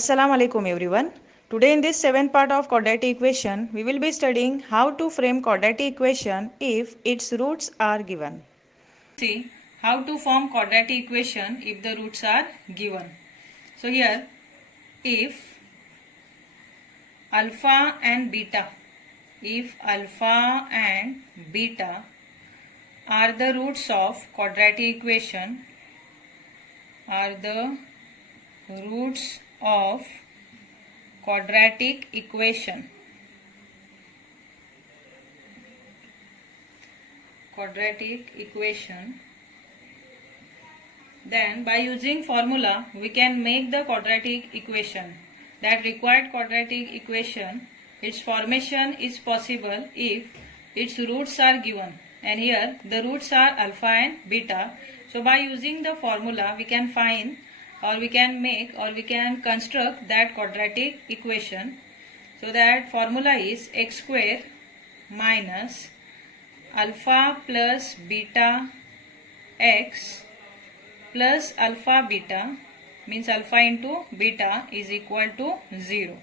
Assalamu alaikum everyone. Today in this seventh part of quadratic equation, we will be studying how to frame quadratic equation if its roots are given. See how to form quadratic equation if the roots are given. So here, if alpha and beta are the roots of quadratic equation, quadratic equation, then by using formula we can make the quadratic equation. That required quadratic equation, its formation is possible if its roots are given, and here the roots are alpha and beta. So by using the formula we can find, or we can make, or we can construct that quadratic equation. So that formula is x square minus alpha plus beta x plus alpha beta, means alpha into beta, is equal to 0.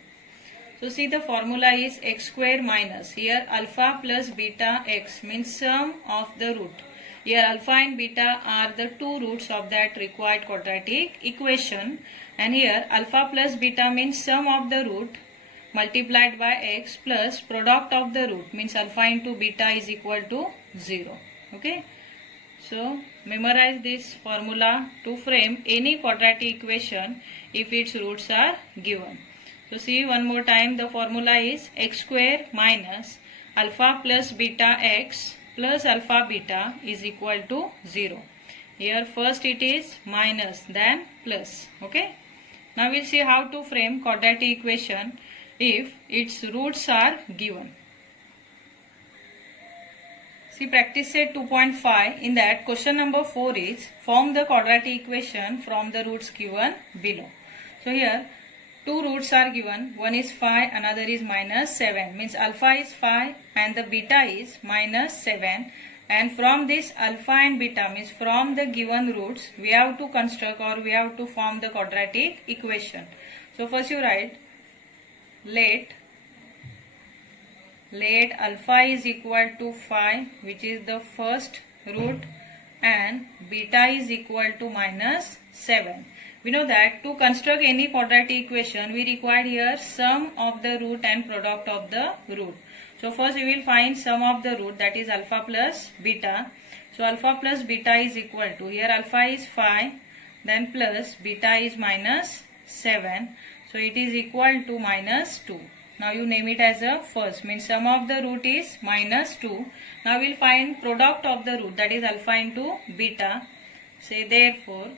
So see, the formula is x square minus, here alpha plus beta x means sum of the root. Here alpha and beta are the two roots of that required quadratic equation, and here alpha plus beta means sum of the root multiplied by x plus product of the root, means alpha into beta is equal to 0. Okay. So memorize this formula to frame any quadratic equation if its roots are given. So see one more time, the formula is x square minus alpha plus beta x plus alpha beta is equal to 0. Here first it is minus, then plus. Okay. Now we'll see how to frame quadratic equation if its roots are given. See practice set 2.5. In that, question number 4 is form the quadratic equation from the roots given below. So here two roots are given. One is 5, another is minus 7. Means alpha is 5 and the beta is minus 7. And from this alpha and beta, means from the given roots, we have to construct, or we have to form the quadratic equation. So first you write, let alpha is equal to 5, which is the first root, and beta is equal to minus 7. We know that to construct any quadratic equation we require here sum of the root and product of the root. So first we will find sum of the root, that is alpha plus beta. So alpha plus beta is equal to, here alpha is 5, then plus beta is minus 7. So it is equal to minus 2. Now you name it as a first, means sum of the root is minus 2. Now we will find product of the root, that is alpha into beta. Say therefore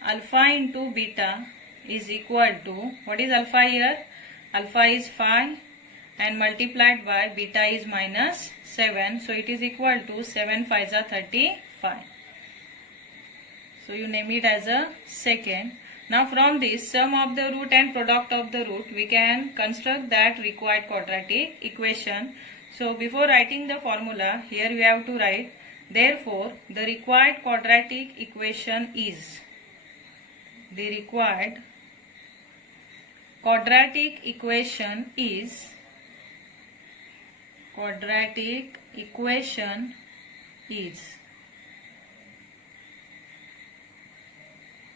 alpha into beta is equal to, what is alpha here? Alpha is 5 and multiplied by beta is minus 7. So it is equal to 7 5s are 35. So you name it as a second. Now from this sum of the root and product of the root we can construct that required quadratic equation. So before writing the formula, here we have to write, therefore the required quadratic equation is,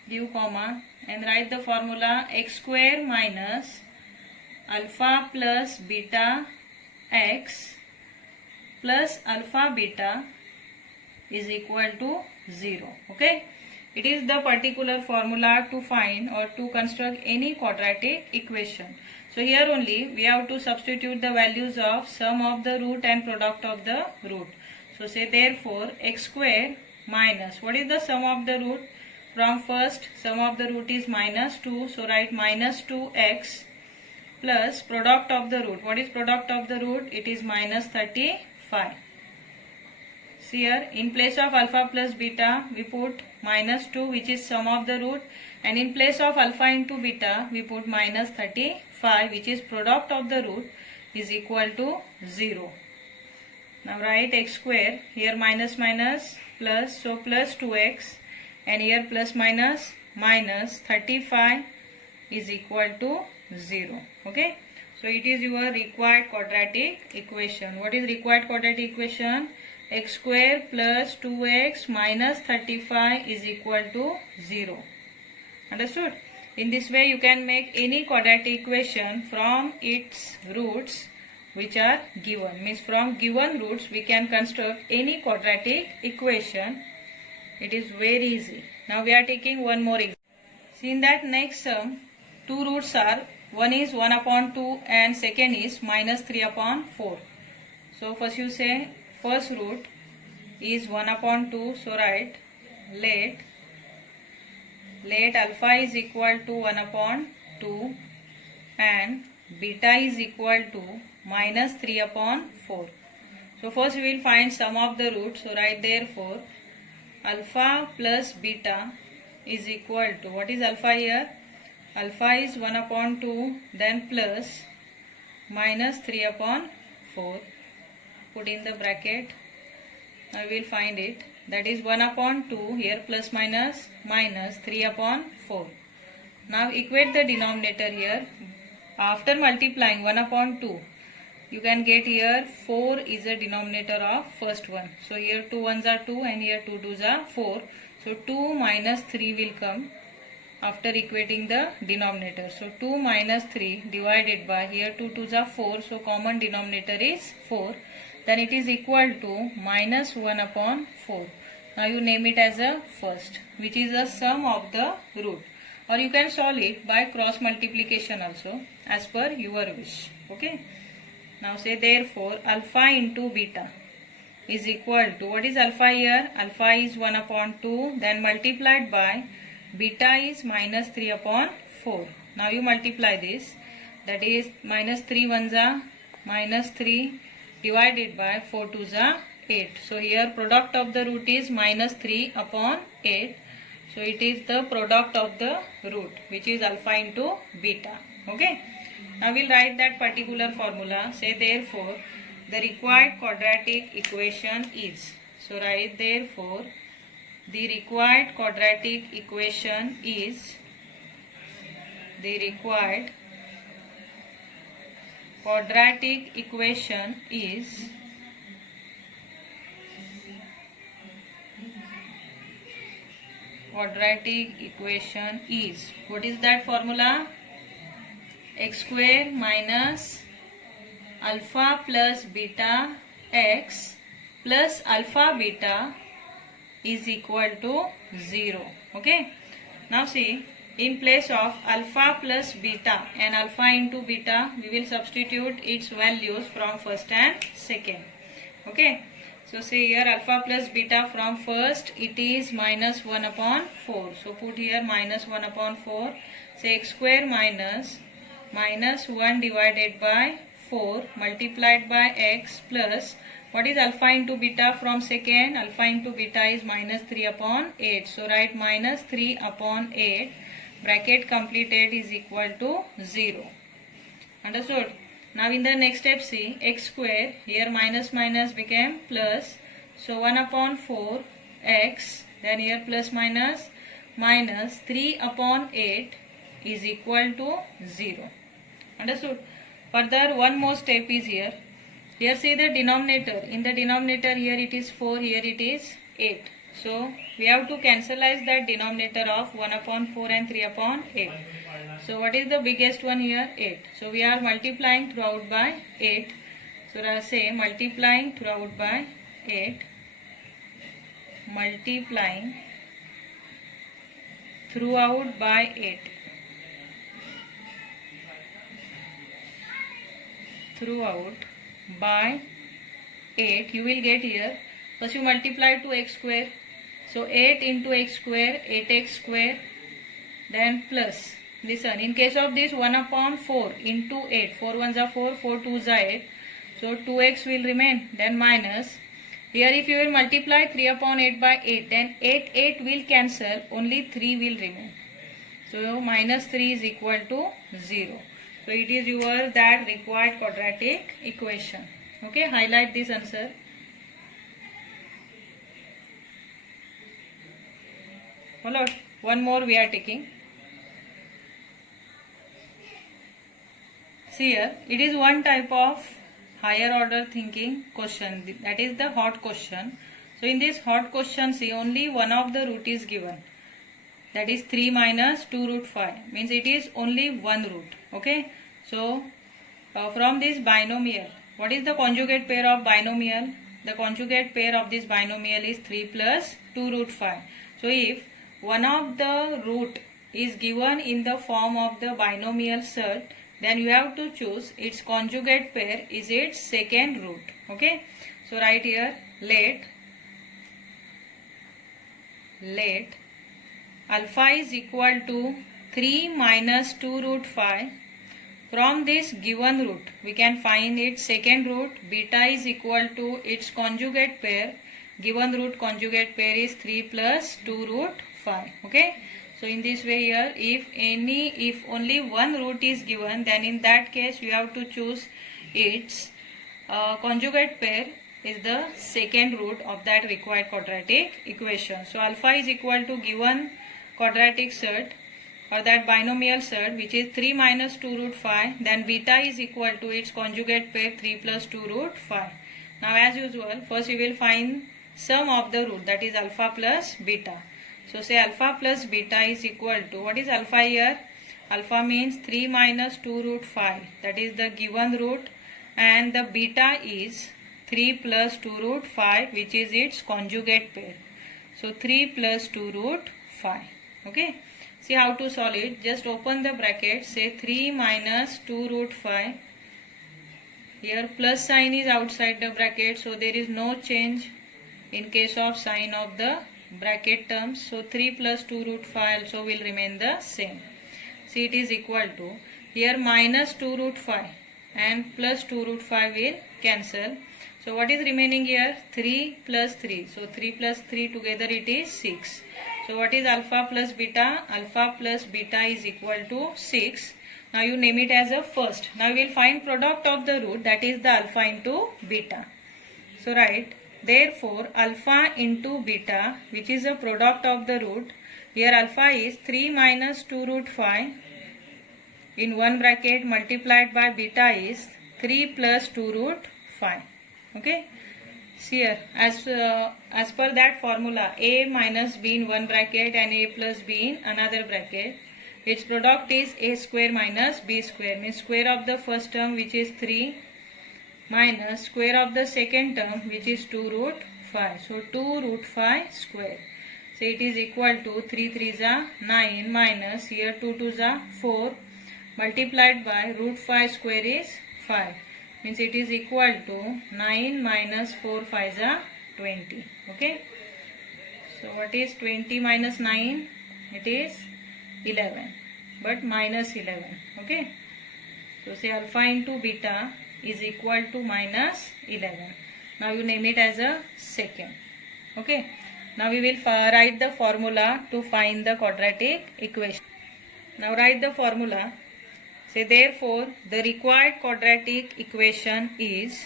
give comma and write the formula, x square minus alpha plus beta x plus alpha beta is equal to 0. Okay. It is the particular formula to find or to construct any quadratic equation. So here only we have to substitute the values of sum of the root and product of the root. So say therefore x square minus, what is the sum of the root? From first sum of the root is minus 2, so write minus 2x plus product of the root. What is product of the root? It is minus 35. See here, in place of alpha plus beta we put minus 2, which is sum of the root, and in place of alpha into beta we put minus 35, which is product of the root, is equal to 0. Now write x square, here minus minus plus, so plus 2x, and here plus minus minus 35 is equal to 0. Okay. So it is your required quadratic equation. What is required quadratic equation? X square plus 2x minus 35 is equal to 0. Understood? In this way you can make any quadratic equation from its roots which are given. Means from given roots we can construct any quadratic equation. It is very easy. Now we are taking one more example. See, in that next sum, two roots are, one is 1 upon 2 and second is minus 3 upon 4. So first you say first root is 1 upon 2. So write let alpha is equal to 1 upon 2 and beta is equal to minus 3 upon 4. So first we will find sum of the roots. So write therefore alpha plus beta is equal to, what is alpha here? Alpha is 1 upon 2, then plus minus 3 upon 4. Put in the bracket. Now we will find it. That is 1 upon 2, here plus minus, minus 3 upon 4. Now equate the denominator here. After multiplying 1 upon 2, you can get here 4 is the denominator of first one. So here 2 ones are 2 and here 2 twos are 4. So 2 minus 3 will come after equating the denominator. So 2 minus 3 divided by, here 2 twos are 4. So common denominator is 4. Then it is equal to minus 1 upon 4. Now you name it as a first, which is the sum of the root. Or you can solve it by cross multiplication also as per your wish. Okay. Now say therefore alpha into beta is equal to, what is alpha here? Alpha is 1 upon 2, then multiplied by beta is minus 3 upon 4. Now you multiply this, that is minus 3 ones are minus 3 divided by 4 twos are 8. So here product of the root is minus 3 upon 8. So it is the product of the root, which is alpha into beta. Okay. Now we will write that particular formula. Say therefore the required quadratic equation is. So write therefore the required quadratic equation is, the required quadratic equation is what is that formula? X square minus alpha plus beta x plus alpha beta is equal to 0. Okay. Now see, in place of alpha plus beta and alpha into beta, we will substitute its values from first and second. Okay. So say here alpha plus beta from first, it is minus 1 upon 4. So put here minus 1 upon 4. Say x square minus 1 divided by 4 multiplied by x plus, what is alpha into beta from second? Alpha into beta is minus 3 upon 8. So write minus 3 upon 8, bracket completed, is equal to 0. Understood? Now in the next step see, x square, here minus minus became plus. So 1 upon 4 x, then here plus minus, minus 3 upon 8 is equal to 0. Understood? Further one more step is here. Here see the denominator. In the denominator here it is 4, here it is 8. So we have to cancelize that denominator of 1 upon 4 and 3 upon 8. So what is the biggest one here? 8. So we are multiplying throughout by 8. So I say multiplying throughout by 8. Multiplying throughout by 8. Throughout by 8, you will get here. First you multiply to x square. So 8 into x square, 8x square, then plus. Listen, in case of this 1 upon 4 into 8, 4 ones are 4, 4 twos are 8. So 2x will remain, then minus. Here if you will multiply 3 upon 8 by 8, then 8 will cancel, only 3 will remain. So minus 3 is equal to 0. So it is your that required quadratic equation. Okay, highlight this answer. Follow. One more we are taking. See here, it is one type of higher order thinking question, that is the hot question. So in this hot question, see, only one of the root is given, that is 3 minus 2 root 5, means it is only one root. Okay, so from this binomial, what is the conjugate pair of binomial? The conjugate pair of this binomial is 3 plus 2 root 5. So if one of the root is given in the form of the binomial set, then you have to choose its conjugate pair is its second root. Okay, so write here, let alpha is equal to 3 minus 2 root 5. From this given root, we can find its second root. Beta is equal to its conjugate pair. Given root conjugate pair is 3 plus 2 root 5. Okay. So in this way here, if only one root is given, then in that case you have to choose its conjugate pair is the second root of that required quadratic equation. So alpha is equal to given quadratic set or that binomial set, which is 3 minus 2 root 5, then beta is equal to its conjugate pair 3 plus 2 root 5. Now as usual, first we will find sum of the root, that is alpha plus beta. So say alpha plus beta is equal to, what is alpha here? Alpha means 3 minus 2 root 5, that is the given root, and the beta is 3 plus 2 root 5, which is its conjugate pair. So 3 plus 2 root 5. Okay. See how to solve it. Just open the bracket, say 3 minus 2 root 5. Here plus sign is outside the bracket, so there is no change in case of sign of the bracket terms. So 3 plus 2 root 5 also will remain the same. See, it is equal to, here minus 2 root 5 and plus 2 root 5 will cancel. So what is remaining here? 3 plus 3. So 3 plus 3 together it is 6. So what is alpha plus beta? Alpha plus beta is equal to 6. Now you name it as a first. Now we will find product of the root, that is the alpha into beta. So write, therefore alpha into beta, which is a product of the root. Here alpha is 3 minus 2 root 5 in one bracket multiplied by beta is 3 plus 2 root 5. Okay. See here, as per that formula, a minus b in one bracket and a plus b in another bracket, its product is a square minus b square, means square of the first term, which is 3, minus square of the second term, which is 2 root 5. So 2 root 5 square. So it is equal to 3 3s are 9 minus here 2 2s are 4 multiplied by root 5 square is 5. Means it is equal to 9 minus 4 5s are 20. Okay. So what is 20 minus 9? It is 11. But minus 11. Okay. So say alpha into beta is equal to minus 11. Now you name it as a second. Okay. Now we will write the formula to find the quadratic equation. Now write the formula. Say therefore the required quadratic equation is,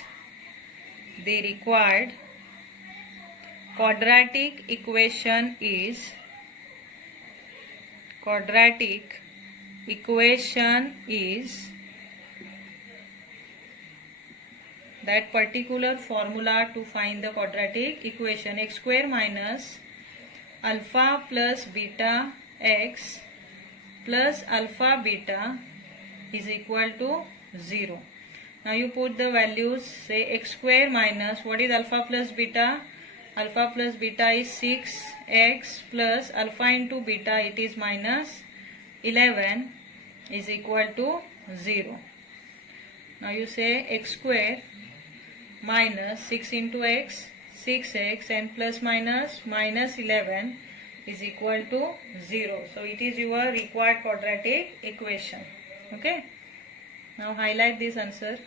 the required quadratic equation is that particular formula to find the quadratic equation, x square minus alpha plus beta x plus alpha beta is equal to 0. Now you put the values, say x square minus, what is alpha plus beta? Alpha plus beta is 6x plus alpha into beta, it is minus 11 is equal to 0. Now you say x square minus 6 into x, 6x, and plus minus 11 is equal to 0. So it is your required quadratic equation. Okay. Now highlight this answer.